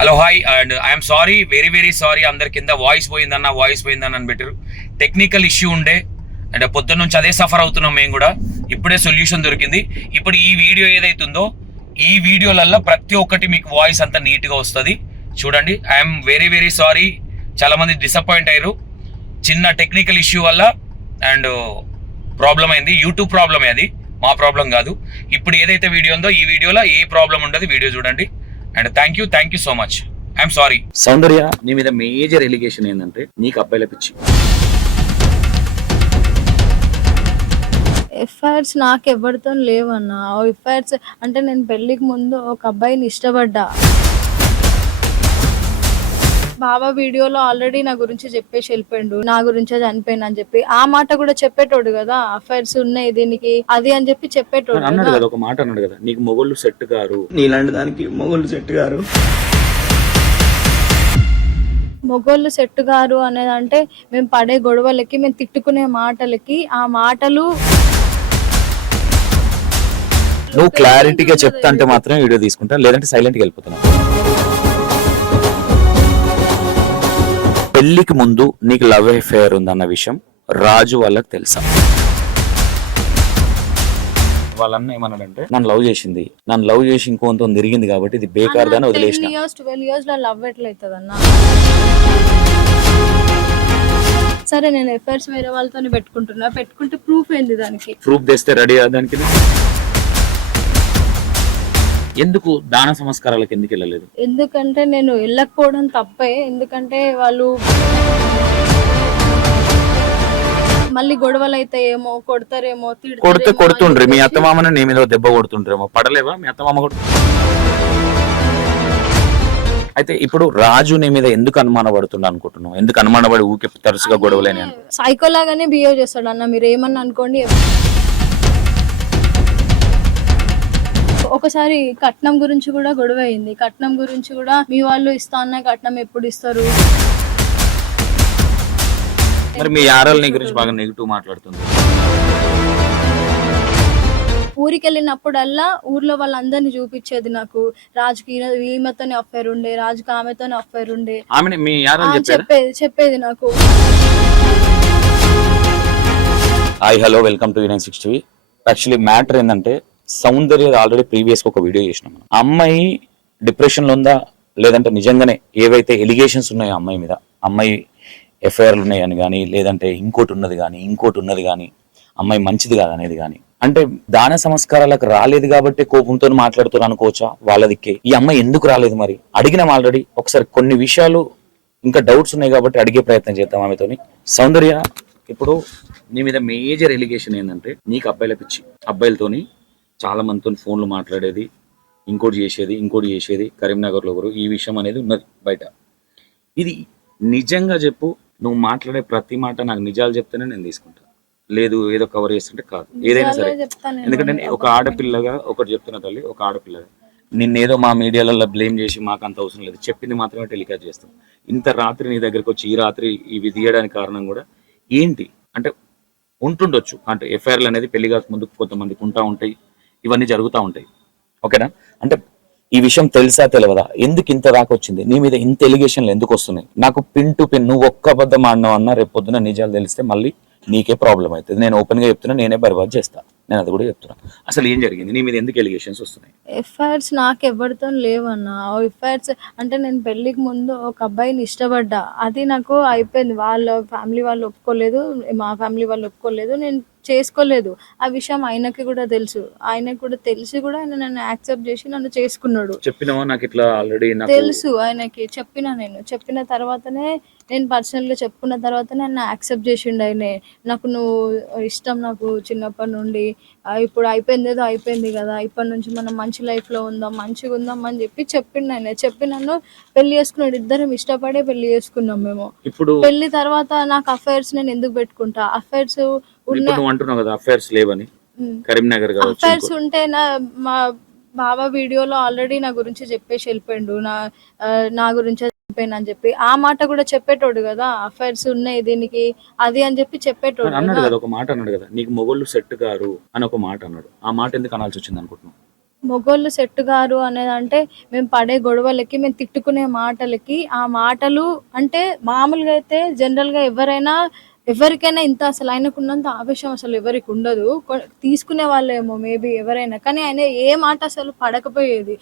Hello hi and I'm sorry, very very sorry. అందరి కింద voice పోయిందన్న అని పెట్టారు. టెక్నికల్ ఇష్యూ ఉండే అండ్ పొద్దున్న నుంచి అదే సఫర్ అవుతున్నాం మేము కూడా. ఇప్పుడే సొల్యూషన్ దొరికింది. ఇప్పుడు ఈ వీడియో ఏదైతుందో ఈ వీడియోలలో ప్రతి ఒక్కటి మీకు వాయిస్ అంతా నీట్గా వస్తుంది చూడండి. I'm very very sorry. చాలా మంది డిసప్పాయింట్ అయ్యారు చిన్న టెక్నికల్ ఇష్యూ వల్ల అండ్ ప్రాబ్లం అయింది. యూట్యూబ్ ప్రాబ్లమే అది, మా ప్రాబ్లం కాదు. ఇప్పుడు ఏదైతే వీడియో ఉందో ఈ వీడియోలో ఏ ప్రాబ్లం ఉండదు. వీడియో చూడండి and thank you so much. I'm sorry. Soundarya, నీ మీద మేజర్ ఎలిగేషన్ ఏంటంటే నీకు అబ్బాయిల పిచ్చి. ఎఫ్ఐఆర్స్ నాకు ఎవరితో లేవన్నా. ఎఫ్ఐఆర్స్ అంటే నేను పెళ్లికి ముందు ఒక అబ్బాయిని ఇష్టపడ్డా. బాబా వీడియోలో ఆల్రెడీ నా గురించి చెప్పేసి వెళ్ళిపోయిండు, నా గురించే చనిపోయిన అని చెప్పి. ఆ మాట కూడా చెప్పేటోడు కదా, అఫైర్స్ ఉన్నాయి దీనికి అది అని చెప్పి చెప్పేటోడు అన్నాడు కదా, ఒక మాట అన్నాడు కదా, నీకు మొగోళ్ళు సెట్ గారు, నీలాంటి దానికి మొగోళ్ళు సెట్ గారు. మొగోళ్ళు సెట్ గారు అనేది అంటే మేము పడే గొడవలకి, మేము తిట్టుకునే మాటలకి, ఆ మాటలు నువ్వు క్లారిటీగా చెప్తా అంటే మాత్రం వీడియో తీసుకుంటా, లేదంటే సైలెంట్ గా వెళ్ళిపోతున్నా. పెళ్లికి ముందు నీకు లవ్ అఫేర్ ఉందన్న విషయం రాజు వాళ్ళకి తెలుసా? వాళ్ళన్న ఏమన్నాడంటే నన్ను లవ్ చేసి ఇంకొంత తిరిగింది కాబట్టి ఇది బేకార్ దాన్ని వదిలేసిన. 12 years లో లవ్ ఎట్లయితుంది అన్న? సరే నేను ఎఫ్ఐఆర్స్ వేరే వాళ్ళతో పెట్టుకుంటే ప్రూఫ్ ఏంది దానికి? ప్రూఫ్ తెస్తే రెడీ దానికి. ఎందుకు దాన సంస్కారాలకు ఎందుకు వెళ్ళలేదు? ఎందుకంటే నేను వెళ్ళకపోవడం తప్పే. ఎందుకంటే వాళ్ళు మళ్ళీ గొడవలు అయితే ఏమో కొడతారేమో, కొడుతుండ్రి. మీ అత్తమామని నీ మీద దెబ్బ కొడుతుండ్రేమో, పడలేవా మీ అత్తమామ కూడా? అయితే ఇప్పుడు రాజు నీ మీద ఎందుకు అనుమానపడుతుండ అనుకుంటున్నావు? ఎందుకు అనుమానపడి ఊకే తరచుగా గొడవలేని? సైకోలాగానే బిహేవ్ చేస్తాడు అన్న. మీరు ఏమన్నా అనుకోండి. ఒకసారి కట్నం గురించి కూడా గొడవ అయింది. కట్నం గురించి కూడా మీ వాళ్ళు ఇస్తా అన్న కట్నం ఎప్పుడు ఇస్తారు? మరి మీ యారాలు నీ గురించి బాగా నెగిటివ్ మాట్లాడుతుంది. ఊరికి వెళ్ళినప్పుడల్లా ఊర్లో వాళ్ళందరినీ చూపించేది నాకు. రాజుకి ఈమెతోనే అఫైర్ ఉండే, రాజుకి ఆమెతోనే అఫైర్ ఉండే చెప్పేది నాకు. Hi hello, welcome to 960 TV. Actually matter ఏంటంటే, సౌందర్య ఆల్రెడీ ప్రీవియస్ ఒక వీడియో చేసినాం. అమ్మాయి డిప్రెషన్ లో ఉందా, లేదంటే నిజంగానే ఏవైతే ఎలిగేషన్స్ ఉన్నాయో అమ్మాయి మీద, అమ్మాయి ఎఫ్ఐఆర్లు ఉన్నాయని కానీ, లేదంటే ఇంకోటి ఉన్నది కానీ అమ్మాయి మంచిది కాదనేది కానీ, అంటే దాన సంస్కారాలకు రాలేదు కాబట్టి కోపంతో మాట్లాడుతారు అనుకోవచ్చా వాళ్ళదిక్కే? ఈ అమ్మాయి ఎందుకు రాలేదు మరి? అడిగినాం ఆల్రెడీ. ఒకసారి కొన్ని విషయాలు ఇంకా డౌట్స్ ఉన్నాయి కాబట్టి అడిగే ప్రయత్నం చేద్దాం ఆమెతోని. సౌందర్య, ఇప్పుడు నీ మీద మేజర్ ఎలిగేషన్ ఏంటంటే నీకు అబ్బాయిల పిచ్చి. అబ్బాయిలతోని చాలా మందితో ఫోన్లు మాట్లాడేది, ఇంకోటి చేసేది కరీంనగర్లో ఒకరు, ఈ విషయం అనేది ఉన్నది బయట. ఇది నిజంగా చెప్పు. నువ్వు మాట్లాడే ప్రతి మాట నాకు నిజాలు చెప్తేనే నేను తీసుకుంటా, లేదు ఏదో కవర్ చేస్తుంటే కాదు. ఏదైనా సరే, ఎందుకంటే ఒక ఆడపిల్లగా ఒకటి చెప్తున్నా తల్లి, ఒక ఆడపిల్లగా నిన్నేదో మా మీడియాలలో బ్లేమ్ చేసి మాకు అంత అవసరం లేదు, చెప్పింది మాత్రమే టెలికాస్ట్ చేస్తాం. ఇంత రాత్రి నీ దగ్గరకు వచ్చి ఈ రాత్రి ఇవి తీయడానికి కారణం కూడా ఏంటి అంటే, ఉంటుండొచ్చు అంటే ఎఫ్ఐఆర్లు అనేది పెళ్లి కాక ముందు కొంతమందికి ఉంటాయి, ఇవన్నీ జరుగుతూ ఉంటాయి. ఓకేనా? అంటే ఈ విషయం తెలుసా తెలియదా? ఎందుకు ఇంత దాకా వచ్చింది నీ మీద? ఇంత ఎలిగేషన్లు ఎందుకు వస్తున్నాయి? నాకు పిన్ టు పిన్ నువ్వు ఒక్క అబద్ధం ఆడినావు అన్నా రేపు పొద్దున నిజాలు తెలిస్తే మళ్ళీ నీకే ప్రాబ్లం అవుతుంది. నేను ఓపెన్ గా చెప్తున్నా, నేనే బర్బాద్ చేస్తా. నేను అది కూడా చెప్తున్నా. అసలు ఏం జరిగింది నీ మీద? ఎందుకు ఎలిగేషన్స్ వస్తున్నాయి? ఎఫ్ఐఆర్స్ నాకు ఎవరితో లేవన్నా. ఎఫ్ఐఆర్స్ అంటే నేను పెళ్లికి ముందు ఒక అబ్బాయిని ఇష్టపడ్డా. అది నాకు అయిపోయింది. వాళ్ళ ఫ్యామిలీ వాళ్ళు ఒప్పుకోలేదు, మా ఫ్యామిలీ వాళ్ళు ఒప్పుకోలేదు, నేను చేసుకోలేదు. ఆ విషయం ఆయనకి కూడా తెలుసు. ఆయనకి కూడా తెలిసి కూడా ఆయన నన్ను యాక్సెప్ట్ చేసి నన్ను చేసుకున్నాడు. చెప్పినావా నాకు ఇట్లా? ఆల్రెడీ తెలుసు ఆయనకి. చెప్పిన తర్వాతనే, నేను పర్సనల్ గా చెప్పుకున్న తర్వాతనే నన్ను యాక్సెప్ట్ చేసిండు ఆయనే. నాకు నువ్వు ఇష్టం, నాకు చిన్నప్పటి నుండి. ఇప్పుడు అయిపోయిందేదో అయిపోయింది కదా, ఇప్పటి నుంచి మనం మంచి లైఫ్ లో ఉందాం, మంచిగా ఉందాం అని చెప్పిండు ఆయన. చెప్పి నన్ను పెళ్లి చేసుకున్నాడు. ఇద్దరం ఇష్టపడే పెళ్లి చేసుకున్నాం మేము. ఇప్పుడు పెళ్లి తర్వాత నాకు అఫైర్స్ నేను ఎందుకు పెట్టుకుంటా? అఫైర్స్ కరీంనగర్ అఫైర్స్ ఉంటే మా బాబా వీడియోలో ఆల్రెడీ నా గురించి చెప్పేసి వెళ్ళిపోయిండు, నా గురించే చనిపోయిన అని చెప్పి. ఆ మాట కూడా చెప్పేటోడు కదా, అఫైర్స్ ఉన్నాయి దీనికి అది అని చెప్పి చెప్పేటోడు అన్నాడు కదా, ఒక మాట అన్నాడు కదా, నీకు మొగోళ్ళు సెట్ గారు అని ఒక మాట అన్నాడు. ఆ మాట ఎందుకు అనాల్సి వచ్చింది అనుకుంటున్నావు? మొగోళ్ళు సెట్ గారు అనేదంటే మేము పడే గొడవలకి, మేము తిట్టుకునే మాటలకి, ఆ మాటలు అంటే మామూలుగా అయితే జనరల్‌గా ఎవరికైనా ఇంత అసలు ఆయనకున్నంత ఆవేశం అసలు ఎవరికి ఉండదు. తీసుకునే వాళ్ళేమో మేబీ ఎవరైనా. కానీ ఆయన ఏ మాట అసలు పడకపోయేది.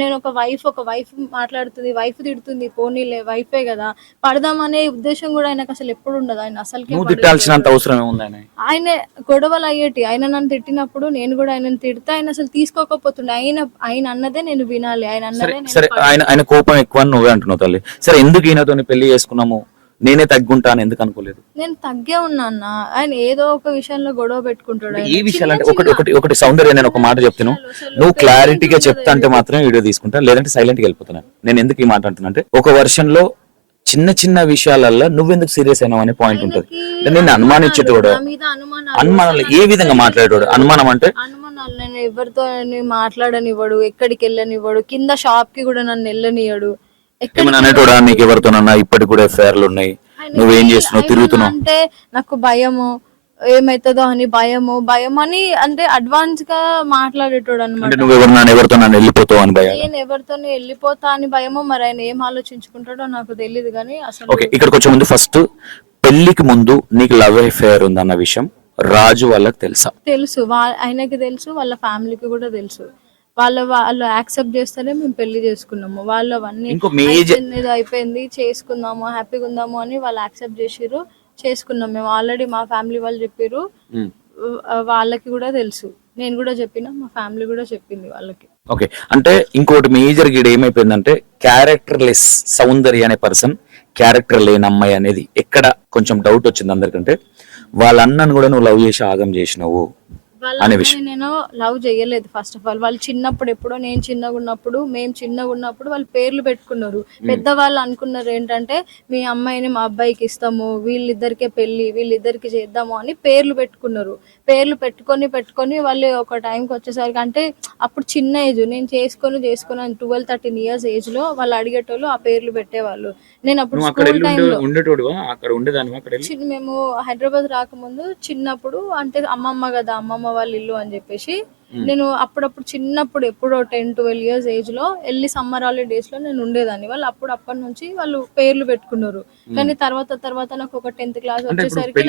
నేను ఒక వైఫ్ మాట్లాడుతుంది, వైఫ్ తిడుతుంది, పోనీలే వైఫే గదా! పడదామనే ఉద్దేశ్యం గూడా ఆయనకసలు ఎప్పుడు ఉండదు. ఆయన అసలకే నువ్వు పడదు తిట్టాల్సినంత గొడవలు. అవసరం ఏముంది? ఆయన గొడవలు అయ్యేటియి. ఆయన నన్ను తిట్టినప్పుడు నేను గూడా ఆయనను తిడితే ఆయన అసలు తీసుకోకపోతుండే. ఆయన అన్నదే నేను వినాలి. ఆయన సరే అన్నదే సరే, నేను ఆయన కోపం ఎక్కువ అని నువ్వే అంటున్నావు తల్లి. సరే, ఎందుకు ఈయనతోని పెళ్లి చేసుకున్నాము, నేనే తగ్గుంటా అని ఎందుకు అనుకోలేదు? నేను తగ్గే ఉన్నా అన్న. ఆయన ఏదో ఒక విషయంలో గొడవ పెట్టుకుంటాడు. అంటే ఆయన ఏ విషయాలు చిన్న అంటే ఒకటి ఒకటి ఒకటి సౌందర్య, నేను ఒక మాట చెప్తాను, అసలు నువ్వు పెళ్లి క్లారిటీగా ఉండదు చెప్తా అంటే మాత్రం వీడియో తీసుకుంటా, లేదంటే సైలెంట్ గా వెళ్ళిపోతున్నాను. నేను ఎందుకు ఈ మాట అంటున్నా అంటే, ఒక వర్షన్ లో చిన్న చిన్న విషయాలల్లో నువ్వెందుకు సీరియస్ అయినావు అనే పాయింట్ ఉంటుంది. ఆయనకి నేను అనుమానించేటోడు, నా మీద అనుమానాలు. అనుమానాలు అసలు ఏ నన్ను విధంగా ఎక్కడికి మాట్లాడేటోడు? అనుమానం అంటే అనుమానాలు. నేను ఎవరితో మాట్లాడనివ్వడు, ఎక్కడికి వెళ్ళనివ్వడు, కింద షాప్ కి కూడా నన్ను వెళ్ళనియడు. ఏమైనా ఎక్కడికి అనేటోడా? నీకు ఎవరితోనన్నా ఇప్పటికి కూడా ఎఫ్ఐఆర్లు ఉన్నాయి, నువ్వేం చేస్తున్నావు, తిరుగుతున్నావు? అంటే నాకు భయము, ఏమైతుందో అని భయం అని అంటే అడ్వాన్స్ గా మాట్లాడేటోడు అంటే అనమాట. నువ్వు ఎవరితో నన్ను వెళ్ళిపోతావు అని భయాలు? నేను ఎవరితో వెళ్ళిపోతా అని భయమో, మరి ఆయన ఏం ఆలోచించుకుంటాడో నాకు తెలియదు కానీ అసలు ఓకే, ఇక్కడికి వచ్చే ముందు ఫస్ట్, పెళ్లికి ముందు నీకు లవ్ అఫేర్ ఉందన్న విషయం రాజు వాళ్ళకి తెలుసా? తెలుసు. ఆయనకి తెలుసు, వాళ్ళ ఫ్యామిలీకి కూడా తెలుసు. వాళ్ళు యాక్సెప్ట్ చేస్తేనే మేము పెళ్లి చేసుకున్నాము. వాళ్ళు అవన్నీ ఇంకో మేజర్ అయిపోయింది చేసుకుందాము, హ్యాపీగా ఉందాము అని వాళ్ళు యాక్సెప్ట్ చేసిర్రు, చేసుకున్నాం. మేము ఆల్రెడీ మా ఫ్యామిలీ వాళ్ళు చెప్పారు, వాళ్ళకి కూడా తెలుసు. నేను కూడా చెప్పిన, మా ఫ్యామిలీ కూడా చెప్పింది వాళ్ళకి. ఓకే, అంటే ఇంకోటి మేజర్ గిడ ఏమైపోయిందంటే, క్యారెక్టర్ లెస్ సౌందర్య అనే పర్సన్, క్యారెక్టర్ లేని అమ్మాయి అనేది ఎక్కడ కొంచెం డౌట్ వచ్చింది అందరికంటే, వాళ్ళ అన్నను కూడా నువ్వు లవ్ చేసి ఆగం చేసినావు అనే విషయం. నేను లవ్ చేయలేదు. ఫస్ట్ ఆఫ్ ఆల్ వాళ్ళు చిన్నప్పుడు, ఎప్పుడో నేను మేము చిన్నగా ఉన్నప్పుడు వాళ్ళు పేర్లు పెట్టుకున్నారు. పెద్దవాళ్ళు అనుకున్నారు ఏంటంటే, మీ అమ్మాయిని మా అబ్బాయికి ఇస్తాము, వీళ్ళిద్దరికే పెళ్లి, వీళ్ళిద్దరికి చేద్దాము అని పేర్లు పెట్టుకున్నారు. పేర్లు పెట్టుకొని వాళ్ళు ఒక టైంకి వచ్చేసరికి, అంటే అప్పుడు చిన్న ఏజ్, నేను చేసుకొని 12-13 ఇయర్స్ ఏజ్ లో వాళ్ళు అడిగేటోళ్ళు, ఆ పేర్లు పెట్టేవాళ్ళు. నేను అప్పుడు స్కూల్ టైంలో మేము హైదరాబాద్ రాకముందు చిన్నప్పుడు, అంటే అమ్మమ్మ కదా, అమ్మమ్మ వాళ్ళ ఇల్లు అని చెప్పేసి నేను అప్పుడప్పుడు చిన్నప్పుడు ఎప్పుడో 10-12 ఇయర్స్ ఏజ్ లో వెళ్ళి సమ్మర్ హాలిడేస్ లో నేను ఉండేదాన్ని. వాళ్ళు అప్పటి నుంచి వాళ్ళు పేర్లు పెట్టుకున్నారు. కానీ తర్వాత నాకు ఒక 10th క్లాస్ వచ్చేసరికి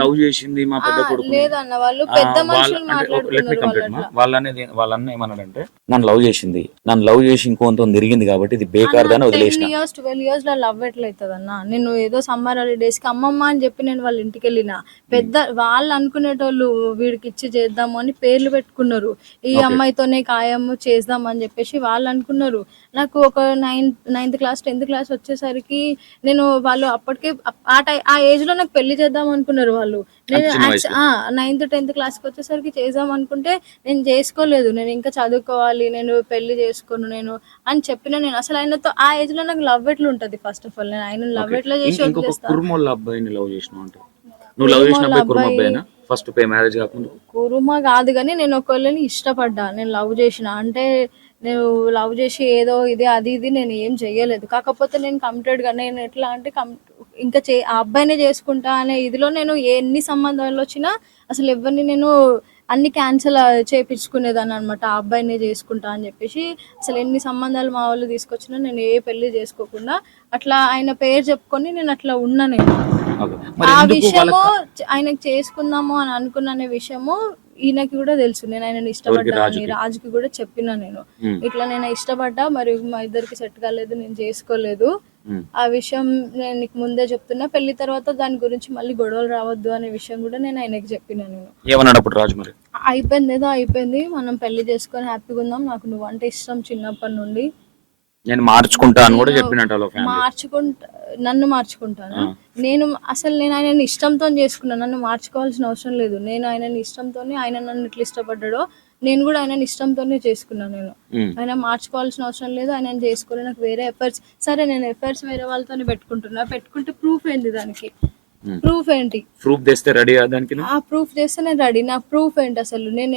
లవ్ చేసింది మా పెద్ద కొడుకు లేదన్న, వాళ్ళు పెద్ద మనుషులు మాట్లాడుకున్నారు. వాళ్ళన్న ఏమన్నాడంటే, నన్ను లవ్ చేసి ఇంకొంత తిరిగింది కాబట్టి ఇది బేకార్ దాన్ని వదిలేసిన. 12 ఇయర్స్ లో లవ్ ఎట్లయితుంది అన్న? నేను ఏదో సమ్మర్ హాలిడేస్ కి అమ్మమ్మ అని చెప్పి నేను వాళ్ళ ఇంటికి వెళ్ళిన, వాళ్ళు అనుకునేటోళ్ళు వీడికి ఇచ్చి చేద్దాము అని పేర్లు పెట్టుకున్నారు. ఈ అమ్మాయితోనే ఖాయము చేద్దాం అని చెప్పేసి వాళ్ళు అనుకున్నారు. నాకు ఒక 9th క్లాస్ 10th క్లాస్ వచ్చేసరికి వాళ్ళు అప్పటికే ఆ ఏజ్ లో నాకు పెళ్లి చేద్దాం అనుకున్నారు వాళ్ళు. నేను 9th 10th క్లాస్కి వచ్చేసరికి చేద్దాం అనుకుంటే నేను చేసుకోలేదు. నేను ఇంకా చదువుకోవాలి, నేను పెళ్లి చేసుకోను నేను అని చెప్పిన. నేను అసలు ఆయనతో ఆ ఏజ్ లో నాకు లవ్ ఎట్లా ఉంటది? ఫస్ట్ ఆఫ్ ఆల్ నేను ఆయన లవ్ ఎట్లా చేసి వదిలేస్తాను? కురుమా కాదు కానీ నేను ఒకళ్ళని ఇష్టపడ్డా, నేను లవ్ చేసిన. అంటే నేను లవ్ చేసి ఏదో ఇది నేను ఏం చెయ్యలేదు. కాకపోతే నేను కమిటెడ్గా, నేను ఎట్లా అంటే ఇంకా ఆ అబ్బాయినే చేసుకుంటా అనే ఇదిలో నేను ఎన్ని సంబంధాలు వచ్చినా అసలు ఎవరిని నేను అన్ని క్యాన్సిల్ చేయించుకునేదాన్ని అనమాట. ఆ అబ్బాయినే చేసుకుంటా అని చెప్పేసి అసలు ఎన్ని సంబంధాలు మా వాళ్ళు తీసుకొచ్చినా నేను ఏ పెళ్లి చేసుకోకుండా అట్లా ఆయన పేరు చెప్పుకొని నేను అట్లా ఉన్నా. నేను ఆ విషయము ఆయనకు చేసుకుందాము అని అనుకున్న విషయము ఈయనకి కూడా తెలుసు. నేను ఆయన ఇష్టపడ్డా అని రాజుకి కూడా చెప్పిన. నేను ఇట్లా నేను ఇష్టపడ్డా, మరి మా ఇద్దరికి సెట్ కాలేదు, నేను చేసుకోలేదు. ఆ విషయం నేను నీకు ముందే చెప్తున్నా. పెళ్లి తర్వాత దాని గురించి మళ్ళీ గొడవలు రావద్దు అనే విషయం కూడా నేను ఆయనకి చెప్పిన. నేను అయిపోయింది ఏదో అయిపోయింది, మనం పెళ్లి చేసుకొని హ్యాపీగా ఉందాం, నాకు నువ్వంటే ఇష్టం చిన్నప్పటి నుండి, నేను మార్చుకుంటా అని కూడా చెప్పినట్టు నన్ను మార్చుకుంటాను. నేను ఆయనని ఇష్టంతో చేసుకున్నాను, నన్ను మార్చుకోవాల్సిన అవసరం లేదు. నేను ఆయనని ఇష్టంతోనే, ఆయన నన్ను ఇట్లా ఇష్టపడ్డాడో నేను కూడా ఆయనని ఇష్టంతోనే చేసుకున్నాను. నేను ఆయన మార్చుకోవాల్సిన అవసరం లేదు. ఆయన చేసుకోలే. నాకు వేరే ఎఫర్ట్స్, సరే నేను ఎఫర్ట్స్ వేరే వాళ్ళతోనే పెట్టుకుంటే ప్రూఫ్ ఏంటి? దానికి ప్రూఫ్ ఏంటి? ప్రూఫ్ చేస్తే రెడీ? ఆ ప్రూఫ్ చేస్తే నేను రెడీ. నా ప్రూఫ్ ఏంటి అసలు? నేను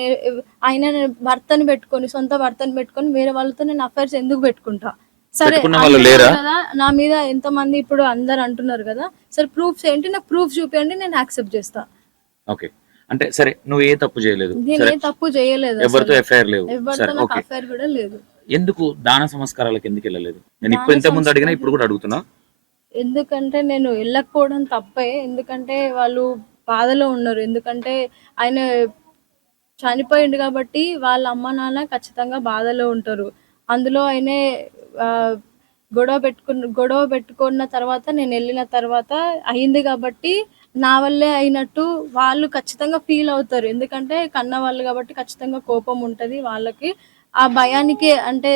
సొంత భర్తని పెట్టుకొని వేరే వాళ్ళతో నేను అఫైర్స్ ఎందుకు పెట్టుకుంటా? సరే కదా, నా మీద ఎంతమంది ఇప్పుడు అందరు అంటున్నారు కదా, సరే ప్రూఫ్స్ ఏంటి? నాకు ప్రూఫ్ చూపించండి, నేను యాక్సెప్ట్ చేస్తా. ఓకే, అంటే సరే నువ్వు ఏ తప్పు చేయలేదు, నేను సరే ఏ తప్పు చేయలేదు, ఎవరితో అసలు ఎఫ్ఐఆర్ లేవు, ఎవరితో సరే నాకు ఓకే, అఫైర్ కూడా లేదు. ఎందుకు దాన సంస్కారాలకు ఎందుకు వెళ్ళలేదు? నేను ఇప్పుడు దాన ఇంత ముందు అడిగినా సంస్కారం ఇప్పుడు కూడా అడుగుతున్నా. ఎందుకంటే నేను వెళ్ళకపోవడం తప్పే, ఎందుకంటే వాళ్ళు బాధలో ఉన్నారు. ఎందుకంటే ఆయన చనిపోయిండు కాబట్టి వాళ్ళ అమ్మ నాన్న ఖచ్చితంగా బాధలో ఉంటారు. అందులో ఆయనే గొడవ పెట్టుకున్న తర్వాత నేను వెళ్ళిన తర్వాత అయింది కాబట్టి నా వల్లే అయినట్టు వాళ్ళు ఖచ్చితంగా ఫీల్ అవుతారు. ఎందుకంటే కన్న వాళ్ళు కాబట్టి ఖచ్చితంగా కోపం ఉంటది వాళ్ళకి. ఆ భయానికి అంటే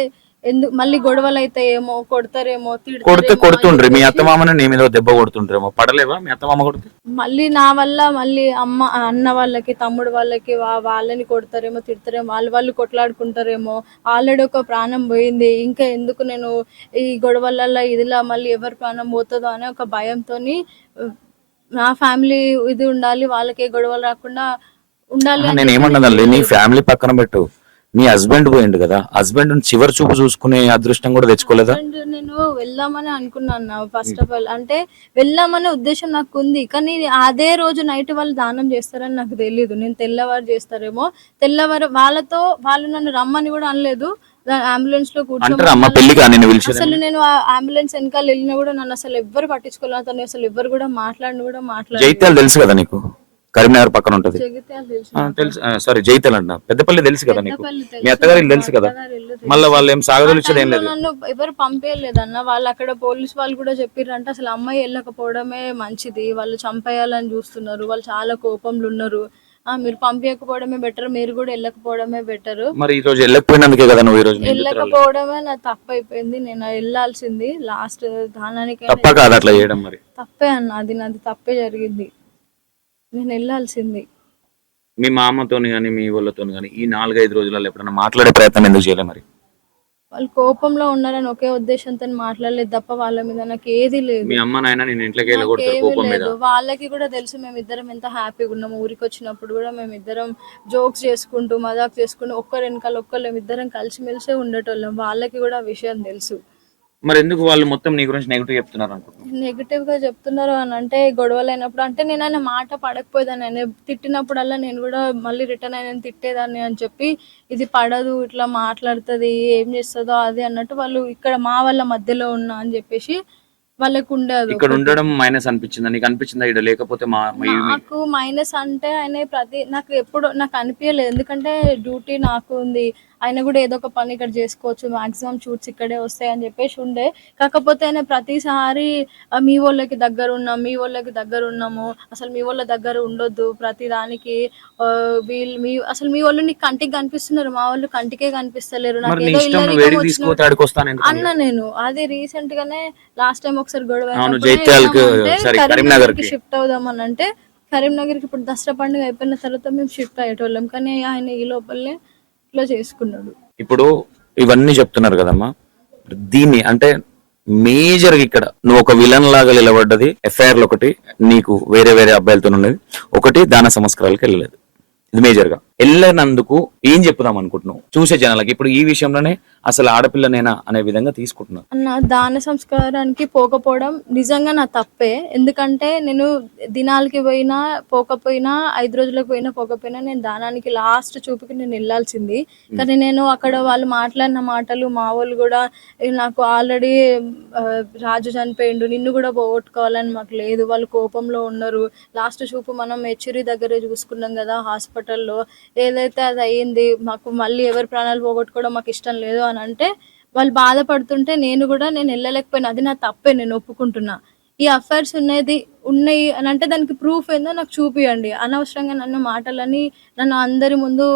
మళ్ళీ గొడవలు అయితాయేమో, కొడతారేమో, కొడితే తిడతారేమో అని కొడుతుండ్రి, మీ చెప్పేసి అత్తమామని నీ మీద దెబ్బ కొడుతుండ్రేమో, పడలేవా మీ అత్తమామ కొడితే? మళ్ళీ నా వల్ల మళ్ళీ అన్న వాళ్ళకి, తమ్ముడు వాళ్ళకి వాళ్ళని కొడతారేమో, తిడతారేమో, వాళ్ళు కొట్లాడుకుంటారేమో. ఆల్రెడీ ఒక ప్రాణం పోయింది. ఇంకా ఎందుకు నేను ఈ గొడవలల్లో ఇదిలా మళ్ళీ ఎవరి ప్రాణం పోతుందో అనే ఒక భయంతోని నా ఫ్యామిలీ ఇది ఉండాలి, వాళ్ళకి ఏ గొడవలు రాకుండా ఉండాలి అని నేను చెప్పి నేను ఏమన్నదండి, నీ వెళ్ళలేదు. ఫ్యామిలీ పక్కన పెట్టు, నీ హస్బెండ్ పోయిండు కదా, హస్బెండ్ చివరి చూపు చూసుకునే అదృష్టం కూడా తెచ్చుకోలేదా? హస్బెండ్ నేను వెళ్దామని అనుకున్నాను ఫస్ట్ ఆఫ్ ఆల్. అంటే వెళ్దామనే ఉద్దేశం నాకు ఉంది, కానీ అదే రోజు నైట్ వాళ్ళు దానం చేస్తారని నాకు తెలియదు. నేను తెల్లవారు చేస్తారేమో, తెల్లవారు వాళ్ళు నన్ను రమ్మని కూడా అనలేదు. అంబులెన్స్ లో అంటారా అమ్మ కూర్చోమన్నారు. పెళ్లిగా నేను పిలిచేది? అసలు నేను ఆ అంబులెన్స్ వెనకాల వెళ్ళినా కూడా నన్ను అసలు ఎవ్వరు పట్టించుకోలేదు. అతను అసలు ఎవ్వరు కూడా మాట్లాడలేదు. జైత్యాలు తెలుసు కదా నీకు, కరీంనగర్ పక్కన ఉంటది. జగిత్యాల తెలుసు నాకు. తెలుసు, సారీ జైత్యాలు అంట, పెద్దపల్లి తెలుసు కదా నీకు, పెద్దపల్లి మీ తెలుసు, అత్తగారి మా తెలుసు కదా, అత్తగారి ఇల్లు మళ్ళీ తెలుసు. వాళ్ళు ఏం ఆ సాగదొలిచేది ఏం టైంలో లేదు. నన్ను ఎవరు పంపేయలేదన్న. వాళ్ళు అక్కడ పోలీస్ వాళ్ళు కూడా చెప్పిర్రంట, అసలు అమ్మాయి వెళ్ళకపోవడమే మంచిది, వాళ్ళు చంపేయాలని చూస్తున్నారు, వాళ్ళు చాలా కోపంలో ఉన్నారు, మీరు పంపించకపోవడమే బెటర్, మీరు కూడా వెళ్ళకపోవడమే బెటర్. మరి ఈ రోజు వెళ్ళకపోయినందుకే కదా నువ్వు ఈ రోజు నిందితురాలు. వెళ్ళకపోవడమే నా తప్పు అయిపోయింది. నేను వెళ్ళాల్సింది లాస్ట్ దానానికైనా తప్ప కాదు అట్లా చేయడం మరి? తప్పే అన్న, అది నాది తప్పే జరిగింది. నేను వెళ్ళాల్సింది. మీ మామతోని కానీ మీ వాళ్ళతోని కానీ ఈ 4-5 రోజులలో ఎప్పుడైనా మాట్లాడే ప్రయత్నం ఎందుకు చేయలే మరి? వాళ్ళు కోపంలో ఉన్నారని ఒకే ఉద్దేశంతో మాట్లాడలేదు తప్ప వాళ్ళ మీద నాకు ఏది లేదు. మీ అమ్మ నాయన నేను ఇంట్లోకి వెళ్ళగొడతారు నాకేమీ కోపం మీద? లేదు. వాళ్ళకి కూడా తెలుసు మేమిద్దరం ఎంత హ్యాపీగా ఉన్నాము. ఊరికి వచ్చినప్పుడు కూడా మేమిద్దరం జోక్స్ చేసుకుంటూ, మజాక్ చేసుకుంటూ, ఒక్కరి వెనకాల ఒక్కరు మేమిద్దరం కలిసిమెలిసే ఉండేటోళ్ళం. వాళ్ళకి కూడా ఆ విషయం తెలుసు. మరి ఎందుకు వాళ్ళు మొత్తం నీ గురించి నెగిటివ్ చెప్తున్నారు అనుకుంటున్నాను? నెగిటివ్ గా చెప్తున్నారు అని అంటే గొడవలు అయినప్పుడు, అంటే నేను ఆయన మాట పడకపోయేదాన్ని, ఆయన తిట్టినప్పుడల్లా నేను కూడా మళ్ళీ రిటర్న్ ఆయన తిట్టేదాన్ని అని చెప్పి, ఇది పడదు, ఇట్లా మాట్లాడుతుంది, ఏం చేస్తుందో అది అన్నట్టు వాళ్ళు ఇక్కడ మా వాళ్ళ మధ్యలో ఉన్నా అని చెప్పేసి వాళ్ళకు ఉండేది. ఇక్కడ ఉండడం మైనస్ అనిపించిందా నీకు? అనిపించిందా ఇక్కడ లేకపోతే నాకు మైనస్ అంటే ఆయన నాకు ఎప్పుడు నాకు అనిపించలేదు. ఎందుకంటే డ్యూటీ నాకు ఉంది, ఆయన కూడా ఏదో ఒక పని ఇక్కడ చేసుకోవచ్చు, మాక్సిమం షూట్స్ ఇక్కడే వస్తాయి అని చెప్పేసి ఉండే. కాకపోతే ఆయన ప్రతిసారి మీ వాళ్ళకి దగ్గర ఉన్నాం, మీ వాళ్ళకి దగ్గర ఉన్నాము, అసలు మీ వాళ్ళ దగ్గర ఉండొద్దు, ప్రతి దానికి అసలు మీ వాళ్ళు నీకు కంటికి కనిపిస్తున్నారు, మా వాళ్ళు కంటికే కనిపిస్తలేరు, నాకు ఏదో ఇల్లరికం వచ్చిన అన్న. నేను అది రీసెంట్ గానే లాస్ట్ టైం ఒకసారి గొడవ కరీంనగర్ షిఫ్ట్ అవుదామని అంటే, కరీంనగర్ కి ఇప్పుడు దసరా పండుగ అయిపోయిన తర్వాత మేము షిఫ్ట్ అయ్యేటోళ్ళం, కానీ ఆయన ఈ లోపలనే ఇట్లా చేసుకున్నాడు. ఇప్పుడు ఇవన్నీ చెప్తున్నారు కదమ్మా, దీన్ని అంటే మేజర్ ఇక్కడ నువ్వు ఒక విలన్ లాగా నిలబడ్డది ఎఫ్ఐఆర్ లో ఒకటి, నీకు వేరే వేరే అబ్బాయిలతో ఉన్నది ఒకటి, దాన సంస్కారాలకు వెళ్ళలేదు, ఇది మేజర్ గా. వెళ్ళినందుకు ఏం చెప్పుదాం అనుకుంటున్నావు చూసే జనాలకి? ఇప్పుడు ఈ విషయంలోనే అసలు ఆడపిల్లనేనా అనే విధంగా తీసుకుంటున్నాను అన్న. దాన సంస్కారానికి పోకపోవడం నిజంగా నా తప్పే. ఎందుకంటే నేను దినాలకి పోయినా పోకపోయినా, 5 రోజులకు పోయినా పోకపోయినా, నేను దానానికి లాస్ట్ చూపుకి నేను వెళ్ళాల్సింది. కానీ నేను అక్కడ వాళ్ళు మాట్లాడిన మాటలు, మా వాళ్ళు కూడా నాకు ఆల్రెడీ రాజు చనిపోయిండు, నిన్ను కూడా పోగొట్టుకోవాలని మాకు లేదు, వాళ్ళు కోపంలో ఉన్నారు, లాస్ట్ చూపు మనం హెచ్చరి దగ్గరే చూసుకున్నాం కదా హాస్పిటల్లో, ఏదైతే అది అయ్యింది, మాకు మళ్ళీ ఎవరి ప్రాణాలు పోగొట్టుకోవడం మాకు ఇష్టం లేదు అని అంటే, వాళ్ళు బాధపడుతుంటే నేను వెళ్ళలేకపోయినా, అది నా తప్పే, నేను ఒప్పుకుంటున్నా. ఈ అఫైర్స్ ఉన్నాయి అని అంటే దానికి ప్రూఫ్ ఏందో నాకు చూపియండి. అనవసరంగా నన్ను అందరి ముందు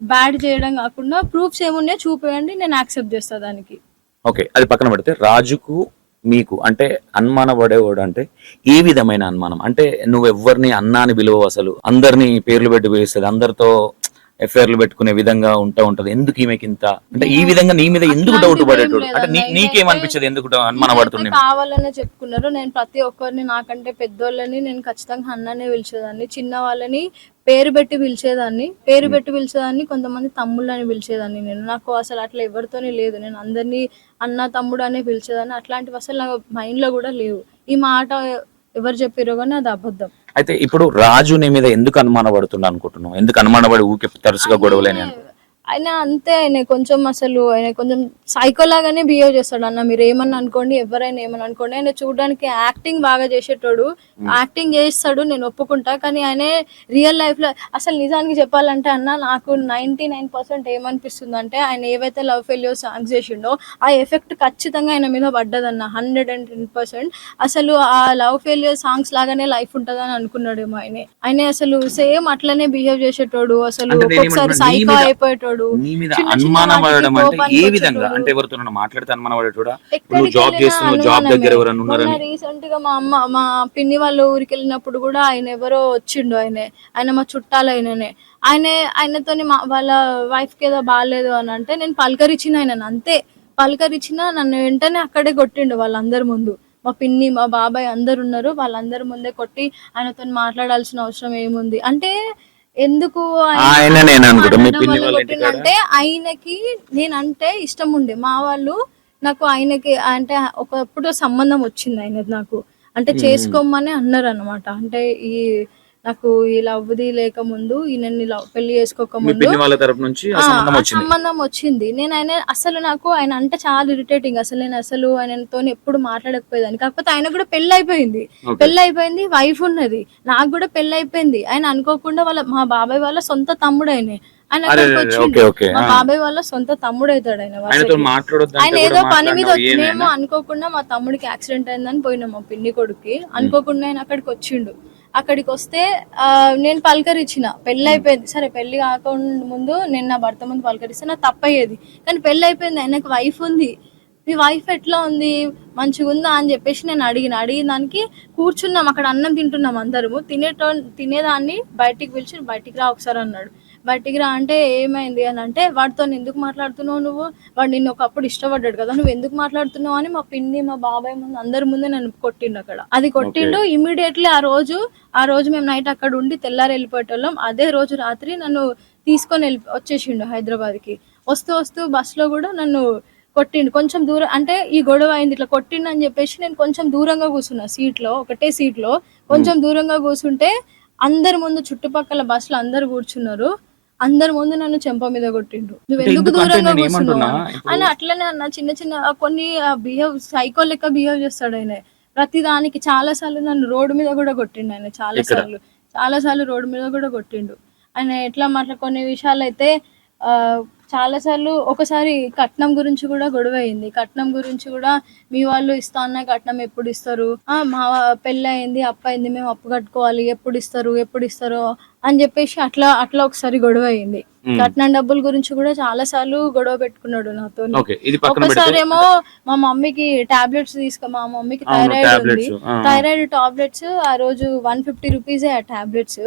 బ్యాడ్ చేయడం కాకుండా ప్రూఫ్స్ ఏమున్నాయో చూపియండి, నేను యాక్సెప్ట్ చేస్తా దానికి. ఓకే, అది పక్కన పెడితే రాజుకు మీకు అంటే అనుమాన పడేవాడు అంటే ఏ విధమైన అనుమానం? అంటే నువ్వు ఎవరిని అన్నా అని పిలువ, అసలు అందరినీ పేర్లు పెట్టి పిలుస్తుంది, అందరితో ఎఫ్ఐఆర్లు పెట్టుకునే విధంగా ఉంటది, ఎందుకు ఈమెకి ఇంత అంటే ఈ విధంగా నీ మీద ఎందుకు డౌట్ పడేటోడు? అంటే నీకేమనిపించదు, ఎందుకు అనుమాన పడుతుంది? కావాలనే చెప్పుకున్నారు. నేను ప్రతి ఒక్కరిని, నాకంటే పెద్దోళ్ళని నేను ఖచ్చితంగా అన్ననే పిలిచేదాన్ని, చిన్న వాళ్ళని పేరు పెట్టి పిలిచేదాన్ని, కొంతమంది తమ్ముళ్ళని పిలిచేదాన్ని. నాకు అసలు అట్లా ఎవరితోనే లేదు, నేను అందరినీ అన్న తమ్ముడు అనే పిలిచేదాన్ని. అట్లాంటివి అసలు నా మైండ్ లో కూడా లేవు. ఈ మాట ఎవరు చెప్పారో కానీ అది అబద్ధం. అయితే ఇప్పుడు రాజు నీ మీద ఎందుకు అనుమానపడుతుండ అనుకుంటున్నావు? ఎందుకు అనుమానపడి ఊకే తరచుగా గొడవలేని ఆయన అంతే, ఆయన కొంచెం సైకో లాగానే బిహేవ్ చేస్తాడు అన్న. మీరు ఏమన్నా అనుకోండి, ఎవరైనా ఏమన్నా అనుకోండి, ఆయన చూడడానికి యాక్టింగ్ బాగా చేసేటోడు, యాక్టింగ్ చేస్తాడు, నేను ఒప్పుకుంటా. కానీ ఆయన రియల్ లైఫ్ లో అసలు నిజానికి చెప్పాలంటే అన్న, నాకు 99% ఏమనిపిస్తుంది అంటే, ఆయన ఏవైతే లవ్ ఫెయిల్యూర్ సాంగ్స్ చేసిండో ఆ ఎఫెక్ట్ ఖచ్చితంగా ఆయన మీద పడ్డదన్న 110%. అసలు ఆ లవ్ ఫెయిల్యూర్ సాంగ్స్ లాగానే లైఫ్ ఉంటదని అనుకున్నాడేమో ఆయన అసలు సేమ్ అట్లనే బిహేవ్ చేసేటోడు, అసలు అంటే నేనేమంటున్నా, ఒక్కొక్కసారి సైకో అయిపోయేటోడు. నీ మీద చిన్న చిన్న అనుమానం వాటికి పడడం అంటే కోపానికి ఏ విధంగా? వచ్చేటోడు. అంటే ఎవరితో మాట్లాడితే అనుమానం పడేటోడా? నువ్వు ఎక్కడికి జాబ్ వెళ్ళినా చేస్తున్నావు, జాబ్ అనుమానమే. దగ్గర ఎవరైనా మొన్న ఉన్నారని? రీసెంట్ గా మా పిన్ని వాళ్ళ ఊరికి వెళ్ళినప్పుడు కూడా ఆయన ఎవరో వచ్చిండు. ఆయన మా చుట్టాలు ఆయనతోని వాళ్ళ వైఫ్ కి ఏదో బాగాలేదు అని అంటే నేను పలకరించిన ఆయనను అంతే. పలకరించిన నన్ను వెంటనే అక్కడే కొట్టిండు వాళ్ళందరి ముందు. మా పిన్ని మా బాబాయ్ అందరు ఉన్నారు, వాళ్ళందరి ముందే కొట్టి ఆయనతో మాట్లాడాల్సిన అవసరం ఏముంది అంటే, ఎందుకు ఆయన నేను అనుకుంటా మీ మాట్లాడడం పిన్ని వల్ల వాళ్ళ ఇంటికాడ కొట్టిండంటే, ఆయనకి నేనంటే ఇష్టం ఉండే. మా వాళ్ళు నాకు ఆయనకి అంటే ఒకప్పుడు సంబంధం వచ్చింది ఆయనది నాకు. అంటే చేసుకోమని అన్నారు అనమాట. అంటే నాకు ఈ లవ్‌ది లేకముందు, ఈయనని పెళ్లి మీ చేసుకోకముందు పిన్ని వాళ్ళ తరపు నుంచి ఆ సంబంధం ఆ వచ్చింది. సంబంధం వచ్చింది. నాకు ఆయన అంటే చాలా ఇరిటేటింగ్. నేను ఆయనతోని ఎప్పుడు మాట్లాడకపోయేదాన్ని. కాకపోతే ఆయనకు కూడా పెళ్లయిపోయింది. ఓకే. పెళ్లయిపోయింది, వైఫ్ ఉన్నది. నాకు కూడా పెళ్లయిపోయింది. ఆయన అనుకోకుండా మా బాబాయ్ వాళ్ళ సొంత తమ్ముడాయనే. ఆయన అరే అక్కడికి ఓకే వచ్చిండు. ఓకే. మా బాబాయ్ వాళ్ళ సొంత తమ్ముడైతాడు ఆయన ఆయనతో వరుసకి. మాట్లాడొద్దంటే ఆయన కూడా ఏదో పని మీద మాట్లాడినావు మేము ఏమైనా? అనుకోకుండా మా తమ్ముడికి యాక్సిడెంట్ అయిందని పోయినాం మా పిన్ని కొడుక్కి. అనుకోకుండా ఆయన అక్కడికి వచ్చిండు. అక్కడికి వస్తే నేను పలకరించిన. పెళ్లయిపోయింది. సరే పెళ్లి కాకుండా ముందు నేను నా భర్త ముందు పలకరిస్తే నాకు తప్పయ్యేది. కానీ పెళ్లయిపోయింది. ఆయనకు వైఫ్ ఉంది. మీ వైఫ్ ఎట్లా ఉంది? మంచిగుందా? అని చెప్పేసి నేను అడిగిన దానికి కూర్చున్నాం అక్కడ, అన్నం తింటున్నాం అందరము. తినేదాన్ని బయటికి పిలిచి బయటికి రా ఒకసారి అన్నాడు. బయటికి రా అంటే ఏమైంది అని అంటే, వాడితో ఎందుకు మాట్లాడుతున్నావు నువ్వు? వాడు నిన్ను ఒకప్పుడు ఇష్టపడ్డాడు కదా, నువ్వు ఎందుకు మాట్లాడుతున్నావు అని మా పిన్ని మా బాబాయ్ ముందు అందరి ముందే నన్ను కొట్టిండు అక్కడ. అది కొట్టిండు. ఇమ్మీడియట్లీ ఆ రోజు మేము నైట్ అక్కడ ఉండి తెల్లారి వెళ్ళిపోయేటోళ్ళం. అదే రోజు రాత్రి నన్ను తీసుకొని వచ్చేసిండు హైదరాబాద్కి. వస్తూ బస్సులో కూడా నన్ను కొట్టిండు. కొంచెం దూరం అంటే ఈ గొడవ అయింది, ఇట్లా కొట్టిండు అని చెప్పేసి నేను కొంచెం దూరంగా కూర్చున్నా సీట్లో, ఒకటే సీట్లో కొంచెం దూరంగా కూర్చుంటే అందరి ముందు చుట్టుపక్కల బస్సులో అందరు కూర్చున్నారు. అందరి ముందు నన్ను చెంప మీద కొట్టిండు. నువ్వు అంటే ఎందుకు ఎందుకు అంటే దూరంగా నేను కూర్చున్నావు ఏమంటున్నా అని. ఇప్పుడు ఆయన అట్లనే అన్న చిన్న చిన్న కొన్ని సైకో లెక్క బిహేవ్ చేస్తాడు ఆయన. ప్రతి దానికి చాలా సార్లు నన్ను రోడ్డు మీద కూడా కొట్టిండు ఆయన. ఇక్కడ చాలా సార్లు రోడ్డు మీద కూడా కొట్టిండు ఆయన. ఎట్లా కొన్ని విషయాలు అయితే చాలా సార్లు, ఒకసారి కట్నం గురించి కూడా గొడవ అయింది. కట్నం గురించి కూడా మీ వాళ్ళు ఇస్తా అన్న కట్నం ఎప్పుడు ఇస్తారు, మా పెళ్ళి అయింది, అప్పు అయింది, మేము అప్పు కట్టుకోవాలి, ఎప్పుడు ఇస్తారు అని చెప్పేసి అట్లా ఒకసారి గొడవ అయింది. కట్నం డబ్బుల గురించి కూడా చాలా సార్లు గొడవ పెట్టుకున్నాడు నాతో. ఒకసారేమో మా మమ్మీకి టాబ్లెట్స్ మా మమ్మీకి థైరాయిడ్ ఉంది. థైరాయిడ్ టాబ్లెట్స్ ఆ రోజు 150 రూపీసే ఆ టాబ్లెట్స్.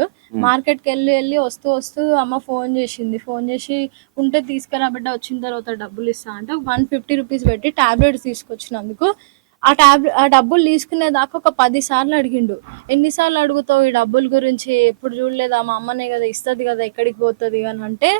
మార్కెట్కి వెళ్ళి వస్తూ అమ్మ ఫోన్ చేసి ఉంటే తీసుకురా బిడ్డ, వచ్చిన తర్వాత డబ్బులు ఇస్తా అంటే 150 రూపీస్ పెట్టి టాబ్లెట్స్ తీసుకొచ్చినందుకు ఆ డబ్బులు తీసుకునేదాకా ఒక 10 సార్లు అడిగిండు. ఎన్నిసార్లు అడుగుతావు ఈ డబ్బుల గురించి, ఎప్పుడు చూడలేదా, మా అమ్మనే కదా ఇస్తుంది కదా, ఎక్కడికి పోతుంది అని అంటే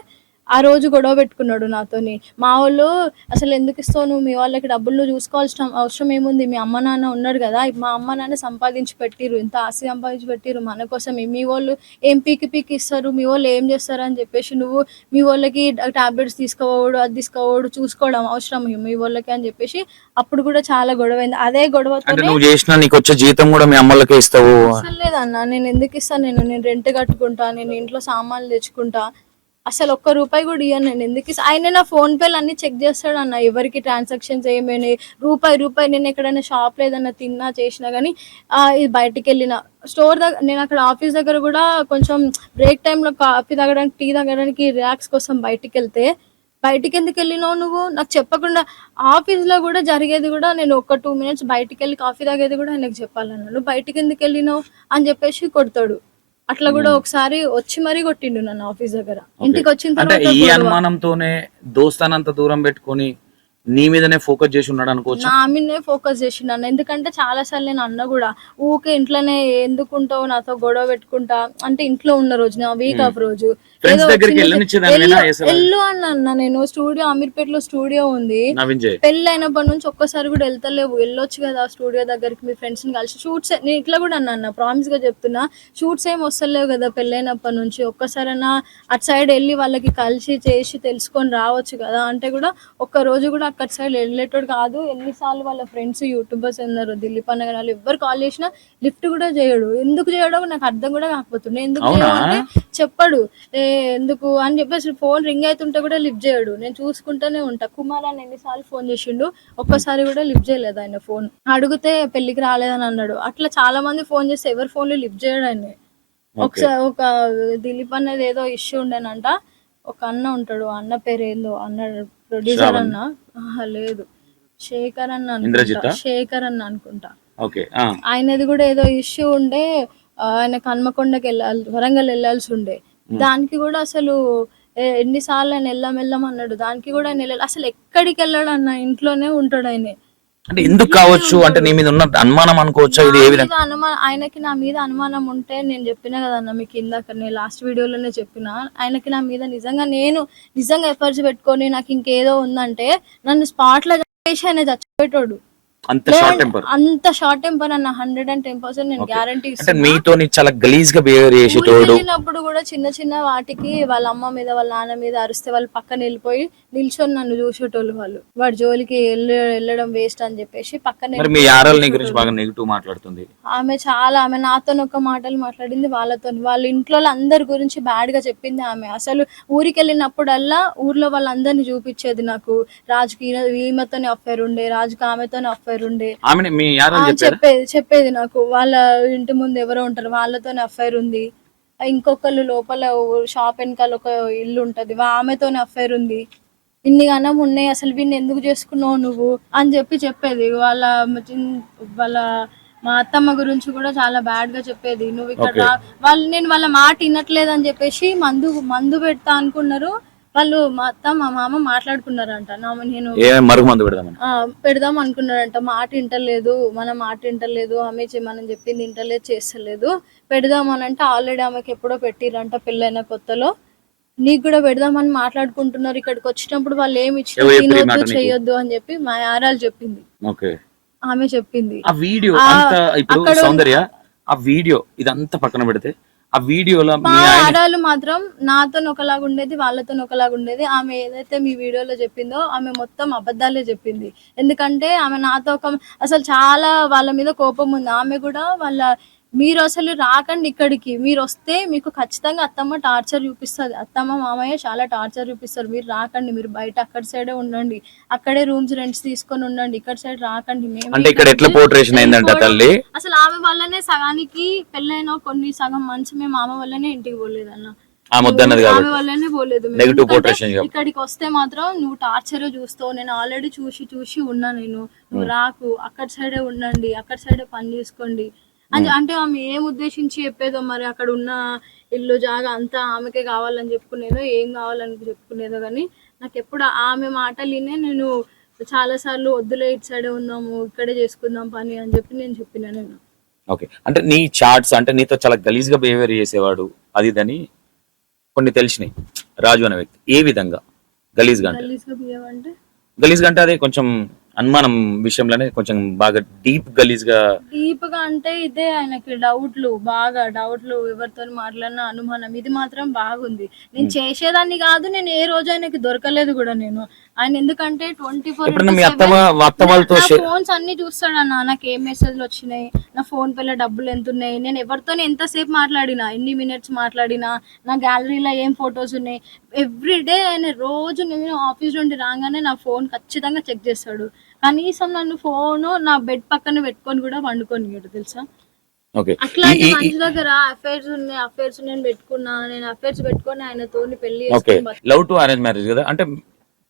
ఆ రోజు గొడవ పెట్టుకున్నాడు నాతోని. మా వాళ్ళు అసలు ఎందుకు ఇస్తావు నువ్వు, మీ వాళ్ళకి డబ్బులు నువ్వు చూసుకోవాల్సిన అవసరం ఏముంది, మీ అమ్మ నాన్న ఉన్నారు కదా, మా అమ్మ నాన్న సంపాదించి పెట్టిరు, ఇంత ఆస్తి సంపాదించి పెట్టిరు మన కోసమే, మీ వాళ్ళు ఏం పీకి ఇస్తారు, మీ వాళ్ళు ఏం చేస్తారు అని చెప్పేసి నువ్వు మీ వాళ్ళకి టాబ్లెట్స్ తీసుకోవడు, అది తీసుకోవడు, చూసుకోవడం అవసరం మీ వాళ్ళకి అని చెప్పేసి అప్పుడు కూడా చాలా గొడవ అయింది. అదే గొడవతో నువ్వు చేసిన నీకు వచ్చే జీతం కూడా మీ అమ్మలకే ఇస్తావు? అసలు లేదన్న, నేను ఎందుకు ఇస్తాను, నేను రెంట్ కట్టుకుంటా, నేను ఇంట్లో సామాన్లు తెచ్చుకుంటా, అసలు ఒక్క రూపాయి కూడా ఇయ్యను నేను. ఎందుకు ఆయన నా ఫోన్ పేలు అన్ని చెక్ చేస్తాడు అన్న, ఎవరికి ట్రాన్సాక్షన్స్ ఏమైనా రూపాయి నేను ఎక్కడైనా షాప్ ఏదైనా తిన్నా చేసినా కానీ ఇది బయటికి వెళ్ళిన స్టోర్ దగ్గర, నేను అక్కడ ఆఫీస్ దగ్గర కూడా కొంచెం బ్రేక్ టైంలో కాఫీ తాగడానికి టీ తాగడానికి రిలాక్స్ కోసం బయటికి ఎందుకు వెళ్ళినావు నువ్వు నాకు చెప్పకుండా? ఆఫీస్లో కూడా జరిగేది కూడా నేను ఒక 2 minutes బయటికి వెళ్ళి కాఫీ తాగేది కూడా ఆయనకు చెప్పాలన్నా, నువ్వు బయటికి ఎందుకు వెళ్ళినావు అని చెప్పేసి కొడతాడు. అట్లా కూడా ఒకసారి వచ్చి మరీ కొట్టిండు నన్ను ఆఫీస్ దగ్గర. ఇంటికి వచ్చిన తర్వాత ఈ అనుమానంతోనే దోస్తానంత దూరం పెట్టుకొని నీ మీదనే ఫోకస్ చేసి ఉన్నాడు అనుకోవచ్చు. నా మీదనే ఫోకస్ చేసిండు అన్న. ఎందుకంటే చాలా సార్లు నేను అన్న కూడా, ఊకే ఇంట్లోనే ఎందుకుంటావు నాతో గొడవ పెట్టుకుంటా అంటే, ఇంట్లో ఉన్న రోజు నా వీక్ ఆఫ్ రోజు ఫ్రెండ్స్ ఏదో దగ్గరికి చిన్న వెళ్ళనిచ్చేదానివేనా అసలు? ఎల్లు అన్న నేను స్టూడియో అమీర్పేటలో స్టూడియో ఉంది. నవీన్ జయ్ పెళ్ళి అయినప్పటి నుంచి ఒక్కసారి కూడా వెళ్తలేవు. వెళ్ళొచ్చు కదా స్టూడియో దగ్గరికి మీ ఫ్రెండ్స్ ని కలిసి. షూట్స్ నేను ఇట్లా కూడా అన్న ప్రామిస్ గా చెప్తున్నా, షూట్స్ ఏం వస్తలేవు కదా పెళ్ళైనప్పటి నుంచి, ఒక్కసారైనా అటు సైడ్ వెళ్ళి వాళ్ళకి కలిసి చేసి తెలుసుకొని రావచ్చు కదా అంటే కూడా ఒక్క రోజు కూడా అక్కడ సైడ్ వెళ్ళేటోడు కాదు. ఎన్నిసార్లు వాళ్ళ ఫ్రెండ్స్ యూట్యూబర్స్ ఉన్నారు దిలీప్ అన్న గారు, వాళ్ళు ఎవరు కాల్ చేసినా లిఫ్ట్ కూడా చేయడు. ఎందుకు చేయడం నాకు అర్థం కూడా కాకపోతుండే. ఎందుకు అవునా? చేయమంటే చెప్పడు. ఎందుకు అని చెప్పేసి ఫోన్ రింగ్ అవుతుంటే కూడా లిఫ్ట్ చేయడు. నేను చూసుకుంటూనే ఉంటా. కుమార్ అని ఎన్నిసార్లు ఫోన్ చేసిండు, ఒక్కసారి కూడా లిఫ్ట్ చేయలేదు ఆయన ఫోన్. అడిగితే పెళ్లికి రాలేదని అన్నాడు. అట్లా చాలా మంది ఫోన్ చేస్తే ఎవరు ఫోన్లు లిఫ్ట్ చేయడు ఆయన. ఒకసారి ఒక దిలీప్ అనేది ఏదో ఇష్యూ ఉండేనంట. ఒక అన్న ఉంటాడు, అన్న పేరు ఏందో అన్న ప్రొడ్యూసర్ అన్న. లేదు శేఖర్ అన్న అనుకుంటా, శేఖర్ అన్న అనుకుంటా. ఆయనది కూడా ఏదో ఇష్యూ ఉండే. ఆయన హన్మకొండకి వెళ్ళాలి, వరంగల్ వెళ్ళాల్సి ఉండే. దానికి కూడా అసలు ఎన్నిసార్లు ఆయన వెళ్ళాం అన్నాడు. దానికి కూడా ఆయన వెళ్ళాలి. అసలు ఎక్కడికి వెళ్ళాడు అన్న, ఇంట్లోనే ఉంటాడు ఆయన. అంటే ఎందుకు కావచ్చు? అంటే నీ మీద ఉన్న అనుమానం అనుకోవచ్చా? ఇది ఏ విధంగా ఆయనకి నా మీద అనుమానం ఉంటే నేను చెప్పినా కదన్న మీకు ఇందాక, నేను లాస్ట్ వీడియోలోనే చెప్పిన, ఆయనకి నా మీద నిజంగా ఎఫర్ట్స్ పెట్టుకొని నాకు ఇంకేదో ఉందంటే నన్ను స్పాట్ లో చంపేసి ఆయన చచ్చిపోయేటోడు. అంత షార్ట్ టెంపర్ అన్న 110% నేను గ్యారంటీ అంటే మీతో చాలా గలీజ్ గా బిహేవ్ చేసేటోడు. వెళ్ళినప్పుడు కూడా చిన్న వాటికి వాళ్ళ అమ్మ మీద వాళ్ళ నాన్న మీద అరిస్తే వాళ్ళు పక్కన వెళ్ళిపోయి నిల్చొని నన్ను చూసేటోళ్ళు. వాడు జోలికి వెళ్ళడం వేస్ట్ అని చెప్పేసి పక్కన. మీ యారాల గురించి బాగా నెగిటివ్ మాట్లాడుతుంది ఆమె నాతో ఒక మాటలు మాట్లాడింది, వాళ్ళతో వాళ్ళ ఇంట్లో అందరి గురించి బ్యాడ్ గా చెప్పింది ఆమె. అసలు ఊరికి వెళ్ళినప్పుడల్లా ఊర్లో వాళ్ళందరినీ చూపించేది నాకు. రాజుకి ఈమెతోనే అఫైర్ ఉండే, రాజుకి ఆమెతోనే అఫైర్ ఉండే. చెప్పేది నాకు. వాళ్ళ ఇంటి ముందు ఎవరో ఉంటారు, వాళ్ళతోనే అఫైర్ ఉంది. ఇంకొకళ్ళు లోపల షాప్ వెనకాల ఒక ఇల్లు ఉంటది, ఆమెతోనే అఫైర్ ఉంది. ఇన్ని గనం ఉన్నాయి, అసలు వీడిని ఎందుకు చేసుకున్నావు నువ్వు అని చెప్పేది. మా అత్తమ్మ గురించి కూడా చాలా బ్యాడ్ గా చెప్పేది. నువ్వు ఇక్కడ నేను వాళ్ళ మాట వినట్లేదు అని చెప్పేసి మందు పెడతా అనుకున్నారు వాళ్ళు. మా అత్త మా మామ మాట్లాడుకున్నారంట. నేను పెడదాం అనుకున్నారంట. మాట వింటలేదు, మన మాట వింటలేదు, ఆమె మనం చెప్పింది వింటలేదు, చేస్తలేదు. పెడదామని అంటే ఆల్రెడీ ఆమెకి ఎప్పుడో పెట్టిరంట పెళ్ళైన కొత్తలో. నీకు కూడా పెడదామని మాట్లాడుకుంటున్నారు. ఇక్కడికి వచ్చినప్పుడు వాళ్ళు ఏమి ఇచ్చిన తినొద్దు చెయ్యొద్దు అని చెప్పి మా యారాలు చెప్పింది. ఆమె చెప్పింది. ఆ వీడియో ఇప్పుడు సౌందర్య, ఆ వీడియో ఇదంతా పక్కన పెడితే ఆ వీడియోలో మా ఆడాలు మాత్రం నాతో ఒకలాగా ఉండేది, వాళ్ళతో ఒకలాగా ఉండేది. ఆమె ఏదైతే మీ వీడియోలో చెప్పిందో ఆమె మొత్తం అబద్ధాలే చెప్పింది. ఎందుకంటే ఆమె నాతో అసలు చాలా వాళ్ళ మీద కోపం ఉంది. ఆమె కూడా మీరు అసలు రాకండి ఇక్కడికి, మీరు వస్తే మీకు ఖచ్చితంగా అత్తమ్మ టార్చర్ చూపిస్తుంది, అత్తమ్మ మామయ్య చాలా టార్చర్ చూపిస్తారు, మీరు రాకండి, మీరు బయట అక్కడ సైడే ఉండండి, అక్కడే రూమ్స్ రెంట్స్ తీసుకొని ఉండండి, ఇక్కడ సైడ్ రాకండి. అసలు ఆమె వల్లనే సగానికి పెళ్ళైన కొన్ని సగం మంత్స్ మేము ఆమె వల్లనే ఇంటికి పోలేదన్న. ఆమె వల్లనే పోలేదు. ఇక్కడికి వస్తే మాత్రం నువ్వు టార్చర్ చూస్తావు, నేను ఆల్రెడీ చూసి ఉన్నా, నువ్వు రాకు, అక్కడ సైడే ఉండండి, అక్కడ సైడే పని చేసుకోండి అంటే ఆమె ఏం ఉద్దేశించి చెప్పేదో మరి. అక్కడ ఉన్న ఇల్లు జాగా అంతా ఆమెకే కావాలని చెప్పుకునేదో, ఏం కావాలని చెప్పుకునేదో. కానీ నాకు ఎప్పుడు ఆమె మాటలు వినే నేను చాలా సార్లు వద్దులే ఇటు సైడే ఉందాము, ఇక్కడే చేసుకుందాం పని అని చెప్పిన నేను. ఓకే, అంటే నీ చాట్స్ అంటే నీతో చాలా గలీజ్ గా బిహేవియర్ చేసేవాడు అది ఇదని కొన్ని తెలిసినాయి. రాజు అనే వ్యక్తి ఏ విధంగా గలీజ్ గా అంటే అదే కొంచెం అనుమానం విషయంలోనే కొంచెం బాగా డీప్ గా అంటే ఇదే ఆయనకి డౌట్లు ఎవరితో మాట్లాడినా అనుమానం, ఇది మాత్రం బాగుంది. నేను చేసేదాన్ని కాదు, నేను ఏ రోజు ఆయనకి దొరకలేదు కూడా నేను. ఆయన ఎందుకంటే 24 ఫోన్స్ అన్ని చూస్తాడన్న. నాకు ఏ మెసేజ్లు వచ్చినాయి, నా ఫోన్ పేలో డబ్బులు ఎంత ఉన్నాయి, నేను ఎవరితో ఎంతసేపు మాట్లాడినా, ఎన్ని మినిట్స్ మాట్లాడినా, నా గ్యాలరీలో ఏం ఫొటోస్ ఉన్నాయి, ఎవ్రీడే ఆయన రోజు నేను ఆఫీస్ నుండి రాగానే నా ఫోన్ ఖచ్చితంగా చెక్ చేస్తాడు. కనీసం నన్ను ఫోను నా బెడ్ పక్కన పెట్టుకొని కూడా వండుకొని తెలుసా. అట్లాంటి మనిషి దగ్గర అఫైర్స్ నేను అఫైర్స్ పెట్టుకొని ఆయనతో పెళ్లి. లవ్ టు అరేంజ్ మ్యారేజ్ కదా, అంటే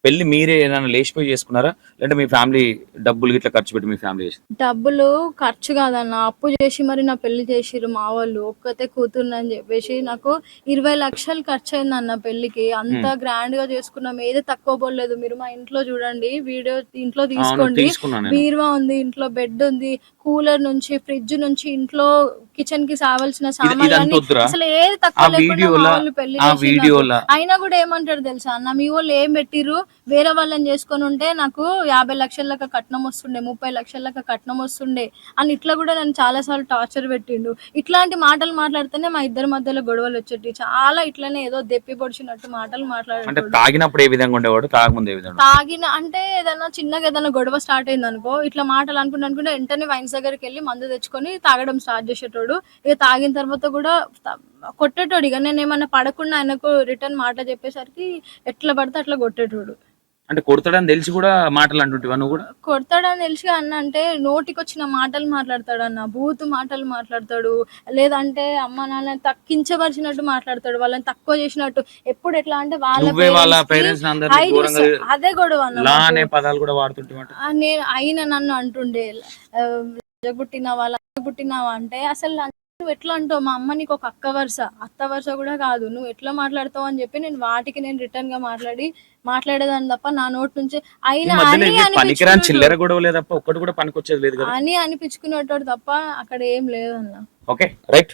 పెళ్లి మీరే ఏదైనా లేచిపోయి చేసుకున్నారా, లేదంటే మీ ఫ్యామిలీ డబ్బులు ఇట్లా ఖర్చు పెట్టి మీ ఫ్యామిలీ చేసి? డబ్బులు ఖర్చు కాదన్న, అప్పు చేసి మరి నా పెళ్లి చేసిర్రు మా వాళ్ళు. ఒక్కతే కూతుర్నని చెప్పేసి నాకు 20 లక్షలు ఖర్చు అయిందన్న పెళ్లికి. అంత గ్రాండ్ గా చేసుకున్నాం, ఏది తక్కువ పోలేదు. మీరు మా ఇంట్లో చూడండి, వీడియో ఇంట్లో తీసుకోండి. తీసుకున్నాను నేను. బీరువా ఉంది, ఇంట్లో బెడ్ ఉంది, కూలర్ నుంచి ఫ్రిడ్జ్ నుంచి ఇంట్లో కిచెన్ కి కావాల్సిన ఇదంతా సామాన్లు వద్దురా? అసలు ఏది ఆ తక్కువ లేకుండా మా వీడియోలా వాళ్ళు పెళ్లి ఆ చేసి వీడియోలా అయినా కూడా ఏమంటాడు తెలుసా అన్న, మీ వాళ్ళు ఏం పెట్టిర్రు, వేరే వాళ్ళని చేసుకొని ఉంటే నాకు 50 లక్షల కట్నం వస్తుండే, 30 లక్షల కట్నం వస్తుండే అని ఇట్లా కూడా నన్ను చాలా సార్లు టార్చర్ పెట్టిండు. ఇట్లాంటి మాటలు మాట్లాడితేనే మా ఇద్దరి మధ్యలో గొడవలు వచ్చేటి. చాలా ఇట్లనే ఏదో దెప్పి పొడిచినట్టు మాటలు అంటే మాట్లాడాడు. తాగినప్పుడు ఏ విధంగా ఉండేవాడు, తాగముందు ఏ విధంగా? తాగిన అంటే ఏదైనా చిన్నగా ఏదైనా గొడవ స్టార్ట్ అయింది అనుకో, ఇట్లా మాటలు అనుకుంటే వెంటనే వైన్స్ దగ్గరికి వెళ్ళి మందు తెచ్చుకొని తాగడం స్టార్ట్ చేసేటోడు. ఇక తాగిన తర్వాత కూడా కొట్టేటోడు. ఇక నేను ఏమన్నా పడకుండా ఆయనకు రిటర్న్ మాట చెప్పేసరికి ఎట్లా పడితే అట్లా కొట్టేటోడు. అంటే కొడతాడని తెలిసి కూడా మాటలు అంటుంటివా నువ్వు కూడా? కొడతాడని తెలిసి అన్న అంటే నోటికి వచ్చిన మాటలు మాట్లాడతాడు అన్న, బూతు మాటలు మాట్లాడతాడు. లేదంటే అమ్మ నాన్న తక్కించబరిచినట్టు మాట్లాడతాడు, వాళ్ళని తక్కువ చేసినట్టు. ఎప్పుడు ఎట్లా అంటే నువ్వే వాళ్ళ parents కి పేరెంట్స్ అందరినీ height ఘోరంగా అదే గొడవ అన్న లా మాకు. అనే పదాలు కూడా వాడుతుంటామాట. నేను అయిన నన్ను అంటుండే పుట్టినవా పుట్టినావా అంటే, అసలు నువ్వు ఎట్లా అంటావు, మా అమ్మ నీకు ఒక అక్క వరుస, అత్త వరుస కూడా కాదు, నువ్వు ఎట్లా మాట్లాడతావు అని చెప్పి నేను వాటికి నేను రిటర్న్ గా మాట్లాడేదాన్ని తప్ప నా నోటి నుంచి ఈ అయినా మధ్యలో అని ఇవి పనికిరాని చిల్లర అనిపించుకున్నాడు, గొడవలే తప్ప ఒక్కటి కూడా పనికొచ్చేది లేదు కదా. అని అనిపించుకునేటోడు తప్ప అక్కడ ఏం లేదన్న. ఓకే రైట్,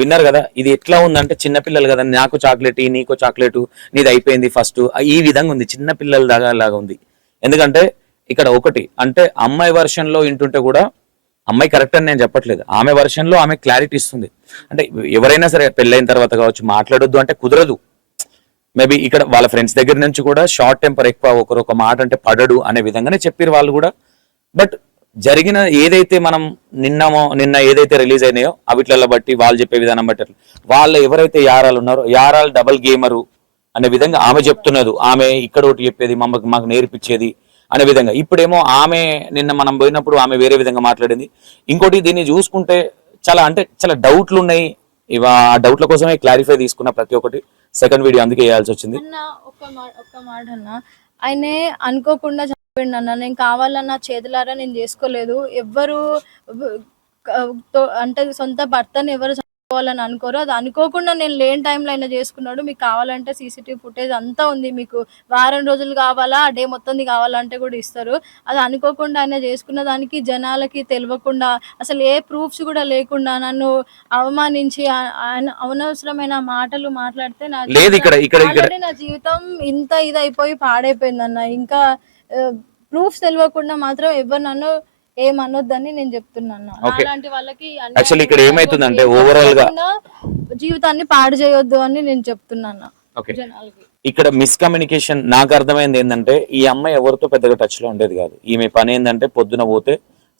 విన్నారు కదా. ఇది ఎట్లా ఉందంటే చిన్నపిల్లలు కదా, నాకు చాక్లెట్ నీకు చాక్లెట్, నీది అయిపోయింది ఫస్ట్, ఈ విధంగా ఉంది, చిన్న పిల్లల దాకా లాగా ఉంది. ఎందుకంటే ఇక్కడ ఒకటి అంటే అమ్మాయి వర్షన్ లో వింటుంటే కూడా అమ్మాయి కరెక్ట్ అని నేను చెప్పట్లేదు, ఆమె వర్షన్ లో ఆమె క్లారిటీ ఇస్తుంది. అంటే ఎవరైనా సరే పెళ్ళైన తర్వాత కావచ్చు మాట్లాడొద్దు అంటే కుదరదు. మేబీ ఇక్కడ వాళ్ళ ఫ్రెండ్స్ దగ్గర నుంచి కూడా షార్ట్ టెంపర్ ఎక్కువ, ఒకరు మాట అంటే పడడు అనే విధంగానే చెప్పారు వాళ్ళు కూడా. బట్ జరిగిన ఏదైతే మనం నిన్న ఏదైతే రిలీజ్ అయినాయో అవిట్లలో బట్టి వాళ్ళు చెప్పే విధానం బట్టి వాళ్ళ ఎవరైతే యారాలు ఉన్నారో యారాలు డబల్ గేమరు అనే విధంగా ఆమె చెప్తున్నది. ఆమె ఇక్కడ ఒకటి చెప్పేది మాకు నేర్పించేది అనే విధంగా. ఇప్పుడేమో ఆమె నిన్న మనం పోయినప్పుడు ఆమె వేరే విధంగా మాట్లాడింది. ఇంకోటి దీన్ని చూసుకుంటే చాలా డౌట్లు ఉన్నాయి. ఆ డౌట్ల కోసమే క్లారిఫై తీసుకున్న ప్రతి ఒక్కటి. సెకండ్ వీడియో అందుకే వేయాల్సి వచ్చింది. అన్న ఒక్క మాట అన్న, ఆయనే అనుకోకుండా చనిపోయిండు అన్న. నేను కావాలన్నా చేతులారా నేను చేసుకోలేదు. ఎవ్వరు అంటే సొంత భర్తని ఎవరు చనిపోవాలని అనుకోరు. అది అనుకోకుండా నేను లేని టైంలో అయినా చేసుకున్నాడు. మీకు కావాలంటే సీసీటీవీ ఫుటేజ్ అంతా ఉంది, మీకు వారం రోజులు కావాలా, ఆ డే మొత్తంది కావాలంటే కూడా ఇస్తారు. అది అనుకోకుండా ఆయన చేసుకున్న దానికి జనాలకి తెలియకుండా, అసలు ఏ ప్రూఫ్స్ కూడా లేకుండా నన్ను అవమానించి అనవసరమైన మాటలు మాట్లాడితే నా జీవితం ఇంత ఇదైపోయి పాడైపోయిందన్న. ఇంకా ప్రూఫ్స్ తెలియకుండా మాత్రం ఎవరు నన్ను ఏమనొద్దని నేను చెప్తున్నాను. అలాంటి వాళ్ళకి యాక్చువల్లీ ఇక్కడ ఏమైతుందంటే ఓవరాల్ గా జీవితాన్ని పాడు చేయొద్దు అని నేను చెప్తున్నాను జనాలకి. ఇక్కడ మిస్కమ్యూనికేషన్ నాకు అర్థమైంది ఏంటంటే, ఈ అమ్మాయి ఎవరితో పెద్దగా టచ్ లో ఉండేది కాదు. ఈమె పని ఏంటంటే పొద్దున పోతే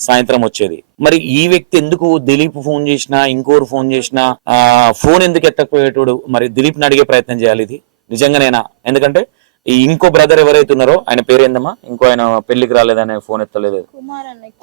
సాయంత్రం వచ్చేది. మరి ఈ వ్యక్తి ఎందుకు దిలీప్ ఫోన్ చేసినా ఇంకోరు ఫోన్ చేసినా ఫోన్ ఎందుకు ఎత్తకపోయేటోడు? మరి దిలీప్ని అడిగే ప్రయత్నం చేయాలి. ఇది నిజంగానేనా? ఎందుకంటే ఈ ఇంకో బ్రదర్ ఎవరైతే ఉన్నారో ఆయన పేరేందమ్మా, ఇంకో ఆయన పెళ్లికి రాలేదనే ఫోన్ ఎత్తలేదు,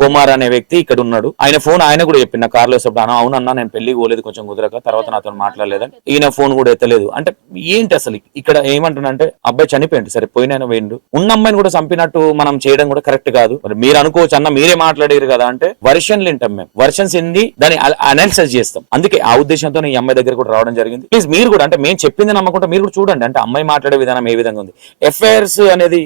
కుమార్ అనే వ్యక్తి ఇక్కడ ఉన్నాడు. ఆయన ఫోన్ ఆయన కూడా చెప్పింది నా కార్లో వేసేప్పుడు, అవునన్నా నేను పెళ్లికి పోలేదు కొంచెం కుదరక, తర్వాత నాతో మాట్లాడలేదని. ఈయన ఫోన్ కూడా ఎత్తలేదు. అంటే ఏంటి అసలు ఇక్కడ ఏమంటున్నా అంటే, అబ్బాయి చనిపోయింది సరే, పోయిన వేయండు, ఉన్న అమ్మాయిని కూడా చంపినట్టు మనం చేయడం కూడా కరెక్ట్ కాదు. మరి మీరు అనుకోవచ్చు అన్న మీరే మాట్లాడారు కదా అంటే, వర్షన్లు వింటాం మేము, వర్షన్స్ ఏంది దాన్ని అనాలిసిస్ చేస్తాం. అందుకే ఆ ఉద్దేశంతో ఈ అమ్మాయి దగ్గర కూడా రావడం జరిగింది. ప్లీజ్ మీరు కూడా అంటే మేము చెప్పింది నమ్మకుండా మీరు కూడా చూడండి, అంటే అమ్మాయి మాట్లాడే విధానం ఏ విధంగా ఉంది. ఎఫ్ఐఆర్స్ అనేది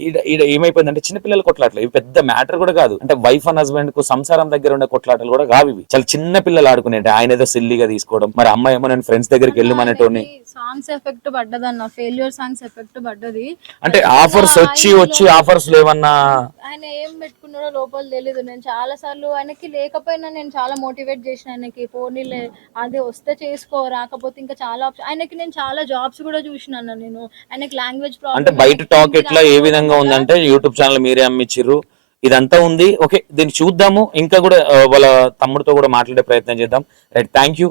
ఏమైపోయిందంటే చిన్నపిల్లలు కొట్లాటలు, ఇవి పెద్ద మ్యాటర్ కూడా కాదు. అంటే వైఫ్ అండ్ హస్బెండ్ కు సంసారం దగ్గర ఉండే కొట్లాటలు కూడా కావు, ఇవి చాలా చిన్న పిల్లలు ఆడుకునే. ఆయన ఏదో సిల్లీగా తీసుకోవడం, మరి అమ్మాయి ఏమో నేను ఫ్రెండ్స్ దగ్గరికి వెళ్ళమనేటోని సాంగ్స్ ఎఫెక్ట్ పడ్డదన్న, ఫెయిల్యూర్ సాంగ్స్ ఎఫెక్ట్ పడ్డది. అంటే ఆఫర్స్ వచ్చి ఆఫర్స్ లేవన్నా ఆయన ఏం పెట్టుకున్నాడో లోపల తెలీదు. నేను చాలా సార్లు ఆయనకి లేకపోయినా నేను చాలా మోటివేట్ చేసిన, ఆయనకి పోనీలే అదే వస్తే చేసుకో, రాకపోతే ఇంకా చాలా ఆయనకి నేను చాలా జాబ్స్ కూడా చూసినాను నేను. ఆయనకి లాంగ్వేజ్ ప్రాబ్లం, అంటే బయట టాక్ ఎట్లా ఏ విధంగా ఉందంటే యూట్యూబ్ ఛానల్ మీరే అమ్మిచ్చిర్రు ఇదంతా ఉంది. ఓకే దీన్ని చూద్దాము, ఇంకా కూడా వాళ్ళ తమ్ముడితో కూడా మాట్లాడే ప్రయత్నం చేద్దాం. Right, thank you.